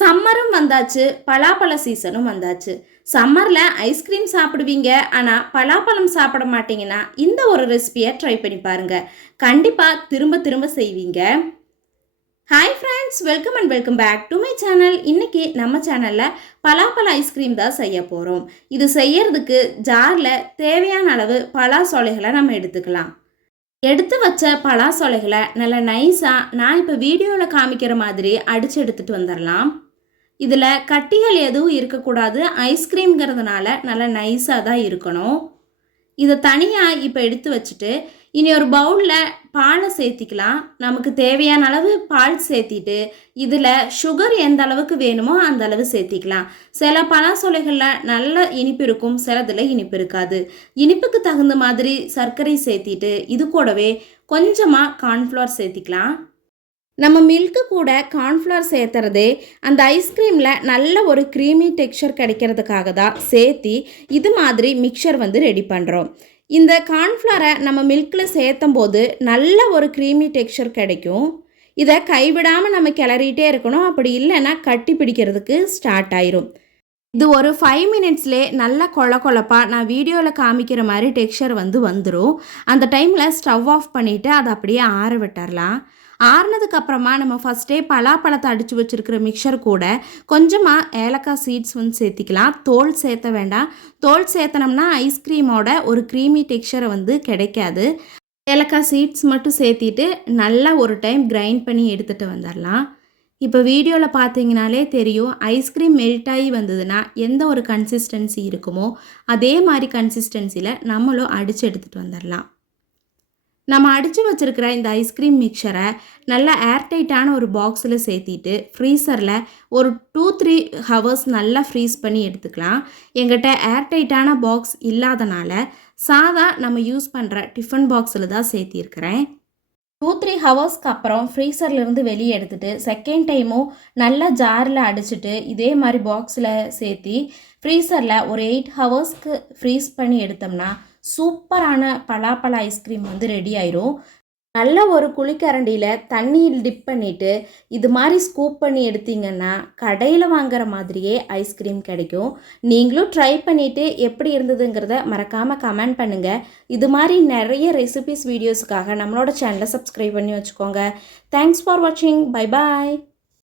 சம்மரும் வந்தாச்சு, பலாப்பழ சீசனும் வந்தாச்சு. சம்மர்ல ஐஸ்கிரீம் சாப்பிடுவீங்க, ஆனா பலாப்பழம் சாப்பிட மாட்டீங்கன்னா, இந்த ஒரு ரெசிபியை ட்ரை பண்ணி பாருங்க. கண்டிப்பா திரும்ப திரும்ப செய்வீங்க. Hi friends, welcome and welcome back to my channel. இன்னைக்கு நம்ம சேனல்ல பலாப்பழ ஐஸ்கிரீம் தான் செய்ய போறோம். இது செய்யறதுக்கு ஜார்ல தேவையான அளவு பலாசோலைகளை நம்ம எடுத்துக்கலாம். எடுத்து வச்ச பலாசோலைகளை நல்லா நைஸாக நான் இப்போ வீடியோவில் காமிக்கிற மாதிரி அடித்து எடுத்துகிட்டு வந்துடலாம். இதில் கட்டிகள் எதுவும் இருக்கக்கூடாது. ஐஸ்கிரீம்ங்கிறதுனால நல்லா நைஸாக தான் இருக்கணும். இதை தனியாக இப்போ எடுத்து வச்சுட்டு இனி ஒரு பவுலில் பாலை சேர்த்திக்கலாம். நமக்கு தேவையான அளவு பால் சேர்த்திட்டு இதில் சுகர் எந்த அளவுக்கு வேணுமோ அந்த அளவு சேர்த்திக்கலாம். சில பலாசோலைகளில் நல்ல இனிப்பு இருக்கும், சிலதில் இனிப்பு இருக்காது. இனிப்புக்கு தகுந்த மாதிரி சர்க்கரை சேர்த்திட்டு இது கூடவே கொஞ்சமாக கார்ன்ஃப்ளவர் சேர்த்திக்கலாம். நம்ம மில்க்கு கூட கார்ன்ஃப்ளவர் சேர்த்துறதே அந்த ஐஸ்கிரீமில் நல்ல ஒரு க்ரீமி டெக்ஸ்சர் கிடைக்கிறதுக்காக தான் சேர்த்தி இது மாதிரி மிக்சர் ரெடி பண்ணுறோம். இந்த கார்ன்ஃப்ளவரை நம்ம மில்கில் சேர்த்தும் போது நல்ல ஒரு க்ரீமி டெக்ஸ்சர் கிடைக்கும். இதை கைவிடாமல் நம்ம கிளறிட்டே இருக்கணும், அப்படி இல்லைன்னா கட்டி பிடிக்கிறதுக்கு ஸ்டார்ட் ஆயிரும். இது ஒரு 5 மினிட்ஸ்லேயே நல்ல கொழப்பாக நான் வீடியோவில் காமிக்கிற மாதிரி டெக்ஸ்சர் வந்துடும். அந்த டைமில் ஸ்டவ் ஆஃப் பண்ணிவிட்டு அதை அப்படியே ஆற விட்டுறலாம். ஆறுனதுக்கப்புறமா நம்ம ஃபஸ்ட்டே பலாப்பழத்தை அடித்து வச்சுருக்கிற மிக்சர் கூட கொஞ்சமாக ஏலக்காய் சீட்ஸ் சேர்த்திக்கலாம். தோல் சேர்த்த வேண்டாம். தோல் சேர்த்தனோம்னா ஐஸ்கிரீமோட ஒரு க்ரீமி டெக்ஸ்சரை கிடைக்காது. ஏலக்காய் சீட்ஸ் மட்டும் சேர்த்திட்டு நல்லா ஒரு டைம் கிரைண்ட் பண்ணி எடுத்துகிட்டு வந்துடலாம். இப்போ வீடியோவில் பார்த்தீங்கனாலே தெரியும், ஐஸ்கிரீம் மெல்ட் ஆகி வந்ததுன்னா எந்த ஒரு கன்சிஸ்டன்சி இருக்குமோ அதே மாதிரி கன்சிஸ்டன்சியில் நம்மளும் அடித்து எடுத்துகிட்டு வந்துடலாம். நம்ம அடித்து வச்சுருக்கிற இந்த ஐஸ்கிரீம் மிக்சரை நல்லா ஏர்டைட்டான ஒரு பாக்ஸில் சேர்த்திட்டு ஃப்ரீசரில் ஒரு 2-3 ஹவர்ஸ் நல்லா ஃப்ரீஸ் பண்ணி எடுத்துக்கலாம். எங்கிட்ட ஏர்டைட்டான பாக்ஸ் இல்லாதனால சாதா நம்ம யூஸ் பண்ணுற டிஃபன் பாக்ஸில் தான் சேர்த்திருக்கிறேன். 2-3 ஹவர்ஸ்க்கு அப்புறம் ஃப்ரீசர்லேருந்து வெளியே எடுத்துகிட்டு செகண்ட் டைமும் நல்லா ஜாரில் அடிச்சுட்டு இதே மாதிரி பாக்ஸில் சேர்த்தி ஃப்ரீசரில் ஒரு 8 ஹவர்ஸ்க்கு ஃப்ரீஸ் பண்ணி எடுத்தோம்னா சூப்பரான பலாப்பழ ஐஸ்கிரீம் ரெடி ஆயிரும். நல்ல ஒரு குழிக்கரண்டியில் தண்ணியில் டிப் பண்ணிவிட்டு இது மாதிரி ஸ்கூப் பண்ணி எடுத்தீங்கன்னா கடையில் வாங்குற மாதிரியே ஐஸ்கிரீம் கிடைக்கும். நீங்களும் ட்ரை பண்ணிவிட்டு எப்படி இருந்ததுங்கிறத மறக்காமல் கமெண்ட் பண்ணுங்கள். இது மாதிரி நிறைய ரெசிபிஸ் வீடியோஸுக்காக நம்மளோட சேனலை சப்ஸ்கிரைப் பண்ணி வச்சுக்கோங்க. தேங்க்ஸ் ஃபார் வாட்சிங். Bye bye.